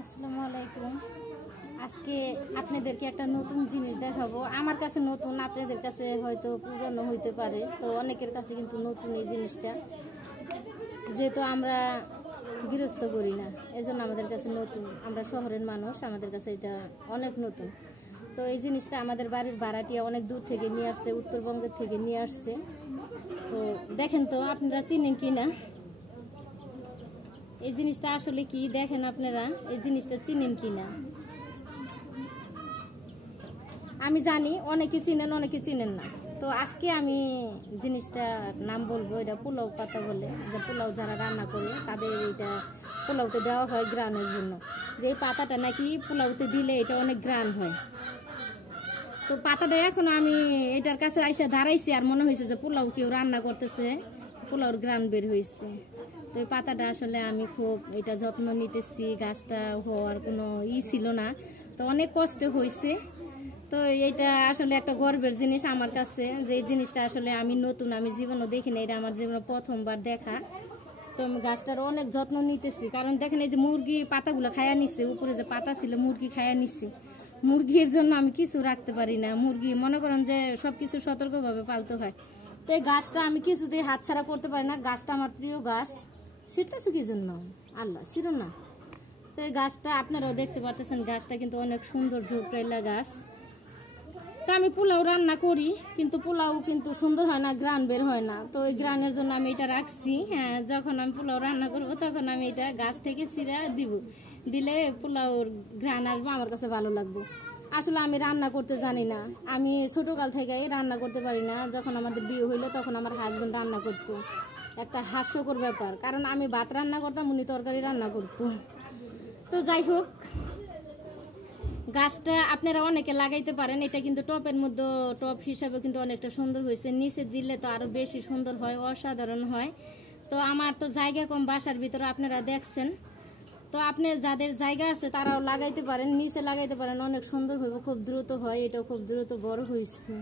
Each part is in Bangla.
আসসালামু আলাইকুম। আজকে আপনাদেরকে একটা নতুন জিনিস দেখাবো। আমার কাছে নতুন, আপনাদের কাছে হয়তো পুরনো হইতে পারে। তো অনেকের কাছে কিন্তু নতুন এই জিনিসটা, যেহেতু আমরা গৃহস্থ করি না, এজন্য আমাদের কাছে নতুন। আমরা শহরের মানুষ, আমাদের কাছে এটা অনেক নতুন। তো এই জিনিসটা আমাদের বাড়ির ভাড়াটিয়া অনেক দূর থেকে নিয়ে আসছে, উত্তরবঙ্গের থেকে নিয়ে আসছে। তো দেখেন তো আপনারা চিনেন কি না এই জিনিসটা, আসলে কি দেখেন আপনারা এই জিনিসটা চিনেন কি না। আমি জানি অনেকে চিনেন, অনেকে চিনেন না। তো আজকে আমি জিনিসটার নাম বলবো, এটা পোলাও পাতা বলে। যে পোলাও যারা রান্না করে তাদের এটা পোলাওতে দেওয়া হয় গ্রানের জন্য। যে এই পাতাটা নাকি পোলাওতে দিলে এটা অনেক গ্রান হয়। তো পাতাটা এখন আমি এটার কাছে আইসা দাঁড়াইছি, আর মনে হয়েছে যে পোলাও কেউ রান্না করতেছে, পোলাওর গ্রান বের হয়েছে। তো এই পাতাটা আসলে আমি খুব এটা যত্ন নিতেছি, গাছটা হওয়ার কোনো ছিল না, তো অনেক কষ্ট হয়েছে। তো এইটা আসলে একটা গর্বের জিনিস আমার কাছে, যে এই জিনিসটা আসলে আমি নতুন, আমি জীবনও দেখি না, এটা আমার জীবনে প্রথমবার দেখা। তো আমি গাছটার অনেক যত্ন নিতেছি, কারণ দেখেন এই যে মুরগি পাতাগুলো খায়া নিচ্ছে, উপরে যে পাতা ছিল মুরগি খায়া নিচ্ছে। মুরগির জন্য আমি কিছু রাখতে পারি না, মুরগি মনে করেন যে সব কিছু সতর্কভাবে পালতে হয়। তো এই গাছটা আমি কিছুতেই হাতছাড়া করতে পারি না, গাছটা আমার প্রিয় গাছ। ছিটতেছে কি জন্য আল্লাহ ছিল না। তো এই গাছটা আপনারাও দেখতে পারতেছেন, গাছটা কিন্তু অনেক সুন্দর ঝোপড়াইলা গাছ। তো আমি পোলাও রান্না করি, কিন্তু পোলাও কিন্তু সুন্দর হয় না, গ্রান বের হয় না। তো ওই গ্রানের জন্য আমি এটা রাখছি। হ্যাঁ, যখন আমি পোলাও রান্না করবো তখন আমি এটা গাছ থেকে ছিঁড়া দিব, দিলে পোলাওর গ্রান আসবো, আমার কাছে ভালো লাগবে। আসলে আমি রান্না করতে জানি না, আমি ছোটোকাল থেকেই রান্না করতে পারি না। যখন আমাদের বিয়ে হইলো তখন আমার হাজবেন্ড রান্না করতো, একটা হাস্যকর ব্যাপার, কারণ আমি ভাত রান্না করতাম, উনি তরকারি রান্না করতো। তো যাই হোক, গাছটা আপনারা অনেকে লাগাইতে পারেন। এটা কিন্তু টপের মধ্যে, টপ হিসাবে কিন্তু অনেকটা সুন্দর হয়েছে, নিচে দিলে তো আরো বেশি সুন্দর হয়, অসাধারণ হয়। তো আমার তো জায়গা কম বাসার ভিতরে, আপনারা দেখছেন। তো আপনি যাদের জায়গা আছে তারাও লাগাইতে পারেন, নিচে লাগাইতে পারেন, অনেক সুন্দর হইব, খুব দ্রুত হয়, এটা খুব দ্রুত বড় হয়েছে।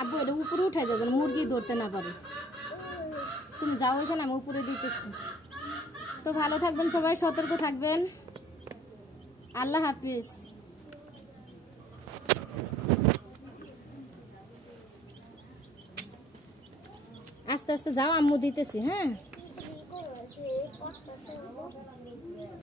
আব্বু এটা উপরে উঠাই দেবেন, মুরগি ধরতে না পারে। তুমি যাও এখানে, আমি উপরে দিতেছি। তো ভালো থাকবেন সবাই, সতর্ক থাকবেন। আল্লাহ হাফিজ। আস্তে আস্তে যাও, আম্মু দিতেছি। হ্যাঁ।